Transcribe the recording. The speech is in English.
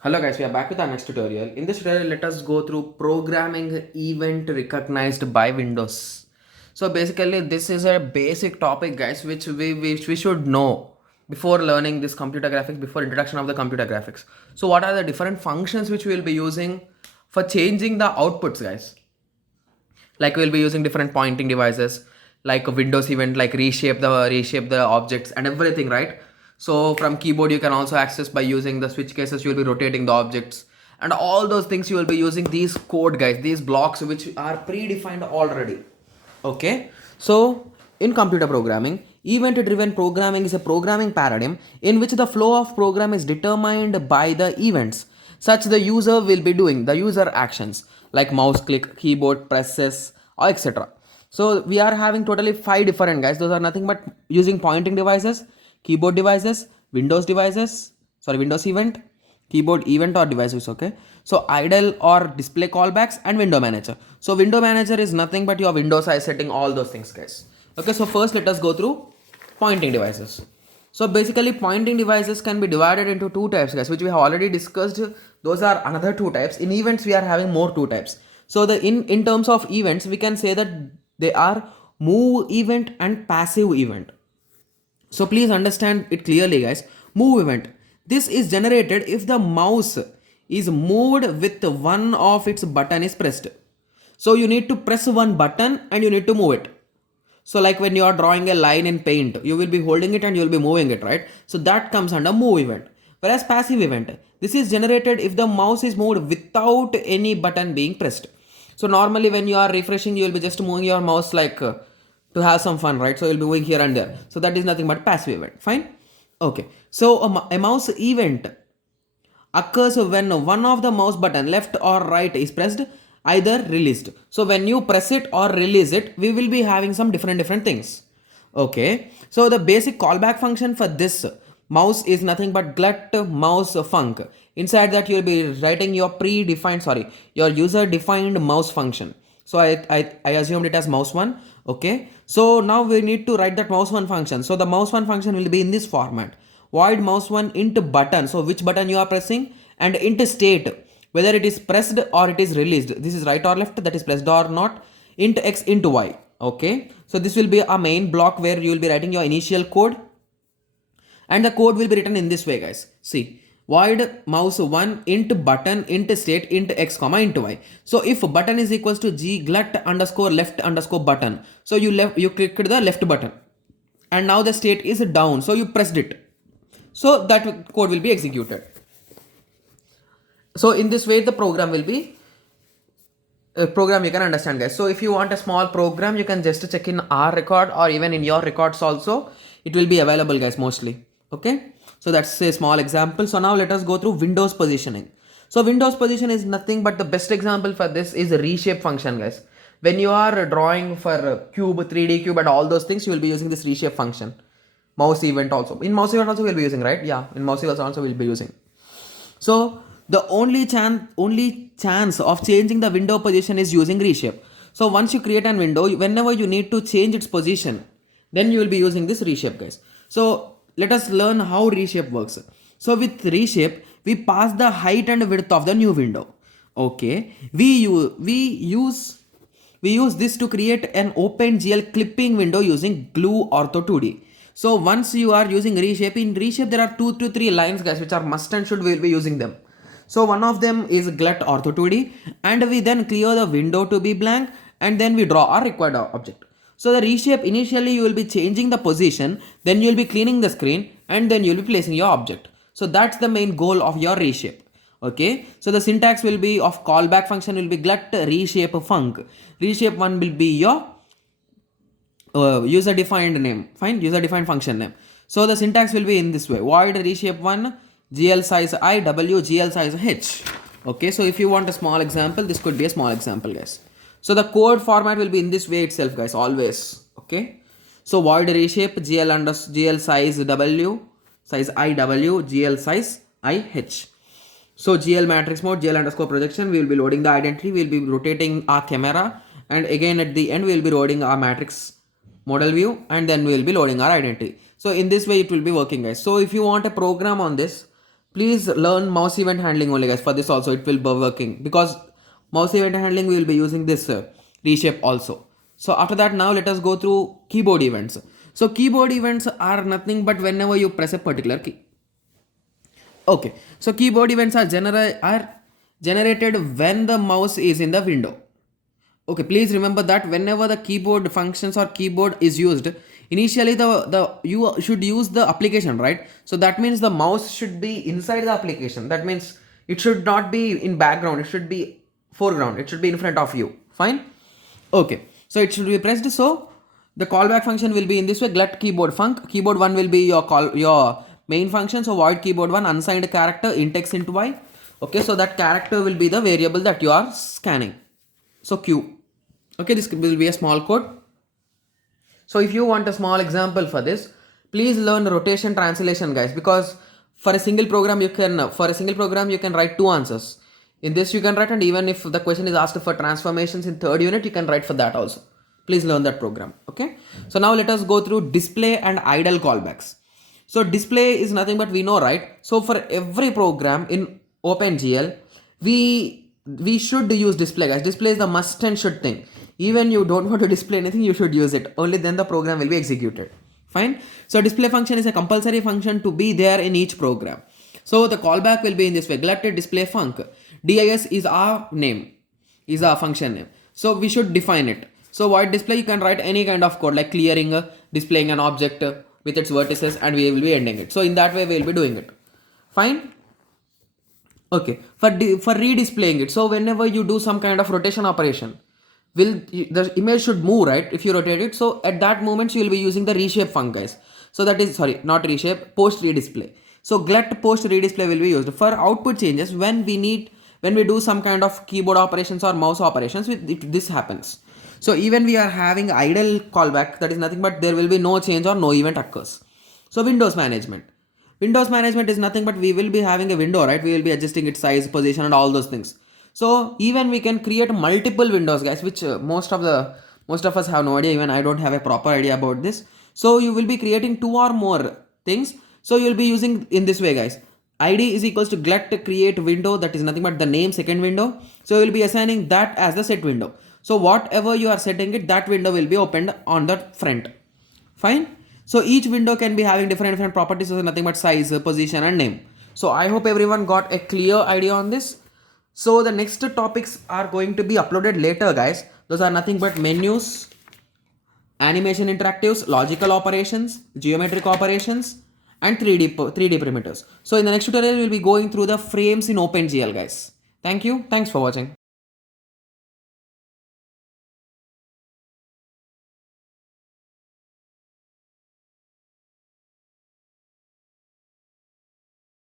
Hello guys, we are back with our next tutorial. In this tutorial, let us go through programming event recognized by Windows. So basically, this is a basic topic, guys, which we should know before learning this computer graphics, before introduction of the computer graphics. So what are the different functions which we will be using for changing the outputs, guys? Like we'll be using different pointing devices, like a Windows event, like reshape the objects and everything, right? So from keyboard you can also access by using the switch cases. You will be rotating the objects and all those things. You will be using these code, guys, these blocks which are predefined already. Okay, so in computer programming, event driven programming is a programming paradigm in which the flow of program is determined by the events such the user will be doing the user actions like mouse click, keyboard presses, or etc. So we are having totally 5 different, guys. Those are nothing but using pointing devices, keyboard devices, Windows event, keyboard event or devices. Okay, so idle or display callbacks and window manager. So window manager is nothing but your window size setting, all those things, guys. Okay, so first let us go through pointing devices. So basically pointing devices can be divided into two types, guys, which we have already discussed. Those are another two types. In events we are having more two types. So the in terms of events we can say that they are move event and passive event. So please understand it clearly, guys. Move event. This is generated if the mouse is moved with one of its button is pressed. So you need to press one button and you need to move it. So like when you are drawing a line in paint, you will be holding it and you will be moving it, right? So that comes under move event. Whereas passive event, this is generated if the mouse is moved without any button being pressed. So normally when you are refreshing, you will be just moving your mouse like to have some fun, right? So you'll be moving here and there. So that is nothing but passive event. Fine. Okay. So a mouse event occurs when one of the mouse button left or right is pressed, either released. So when you press it or release it, we will be having some different things. Okay, so the basic callback function for this mouse is nothing but glut mouse func. Inside that you will be writing your your user defined mouse function. So I assumed it as mouse one. Okay, so now we need to write that mouse one function. So the mouse one function will be in this format: void mouse one int button. So which button you are pressing, and int state, whether it is pressed or it is released. This is right or left, that is pressed or not. Int x into y. Okay, so this will be a main block where you will be writing your initial code, and the code will be written in this way, guys. See, void mouse one int button int state int x comma int y. So if button is equals to g glut underscore left underscore button, so you clicked the left button, and now the state is down, so you pressed it, so that code will be executed. So in this way the program will be program you can understand, guys. So if you want a small program, you can just check in our record or even in your records also, it will be available, guys, mostly. Okay, so that's a small example. So now let us go through Windows positioning. So Windows position is nothing but the best example for this is a reshape function, guys. When you are drawing for cube, 3D cube and all those things, you will be using this reshape function. Mouse event also, in mouse event also we'll be using, right? Yeah, in mouse event also we'll be using. So the only chance of changing the window position is using reshape. So once you create an window, whenever you need to change its position, then you will be using this reshape, guys. So let us learn how reshape works. So with reshape, we pass the height and width of the new window. Okay, we use this to create an OpenGL clipping window using glue ortho 2D. So once you are using reshape, in reshape there are 2 to 3 lines, guys, which are must and should, we will be using them. So one of them is glut ortho 2D, and we then clear the window to be blank, and then we draw our required object. So the reshape, initially you will be changing the position, then you will be cleaning the screen, and then you will be placing your object. So that's the main goal of your reshape. Okay, so the syntax will be of callback function will be glut reshape func. Reshape one will be your user defined name. Fine, user defined function name. So the syntax will be in this way: void reshape one gl size I w gl size h. Okay, so if you want a small example, this could be a small example, guys. So the code format will be in this way itself, guys, always. Okay, so void reshape gl size w size I w gl size I h. So GL matrix mode, GL underscore projection, we will be loading the identity, we will be rotating our camera, and again at the end we will be loading our matrix model view, and then we will be loading our identity. So in this way it will be working, guys. So if you want a program on this, Please learn mouse event handling only, guys. For this also it will be working, because mouse event handling we will be using this reshape also. So after that, now let us go through keyboard events. So keyboard events are nothing but whenever you press a particular key. Okay, so keyboard events are generated when the mouse is in the window. Okay, please remember that whenever the keyboard functions or keyboard is used, initially the you should use the application, right? So that means the mouse should be inside the application. That means it should not be in background. It should be foreground. It should be in front of you. Fine. Okay, so it should be pressed. So the callback function will be in this way: glut keyboard func. Keyboard one will be your main function. So void keyboard one unsigned character index into y. Okay, so that character will be the variable that you are scanning. So Q. Okay, this will be a small code. So if you want a small example for this, please learn rotation translation, guys, because for a single program you can write two answers. In this you can write, and even if the question is asked for transformations in third unit, you can write for that also. Please learn that program. Okay, so now let us go through display and idle callbacks. So display is nothing but we know, right? So for every program in OpenGL, we should use display, guys. Display is the must and should thing. Even you don't want to display anything, you should use it. Only then the program will be executed. Fine. So display function is a compulsory function to be there in each program. So the callback will be in this way: glutted display func. Dis is our name, is our function name. So we should define it. So void display, you can write any kind of code like clearing, displaying an object with its vertices, and we will be ending it. So in that way we will be doing it. Fine. Okay, for redisplaying it, so whenever you do some kind of rotation operation, the image should move, right? If you rotate it, so at that moment you will be using the reshape func, guys. So that is, sorry, not reshape, post redisplay. So glut post redisplay will be used for output changes when we do some kind of keyboard operations or mouse operations. This happens. So even we are having idle callback, that is nothing but there will be no change or no event occurs. So Windows management. Windows management is nothing but we will be having a window, right? We will be adjusting its size, position, and all those things. So even we can create multiple windows, guys, which most of us have no idea. Even I don't have a proper idea about this. So you will be creating two or more things. So you will be using in this way, guys. ID is equals to glut create window, that is nothing but the name second window. So you will be assigning that as the set window. So whatever you are setting it, that window will be opened on the front. Fine. So each window can be having different properties, so nothing but size, position, and name. So I hope everyone got a clear idea on this. So the next topics are going to be uploaded later, guys. Those are nothing but menus, animation interactives, logical operations, geometric operations, and 3D primitives. So in the next tutorial, we'll be going through the frames in OpenGL, guys. Thank you. Thanks for watching.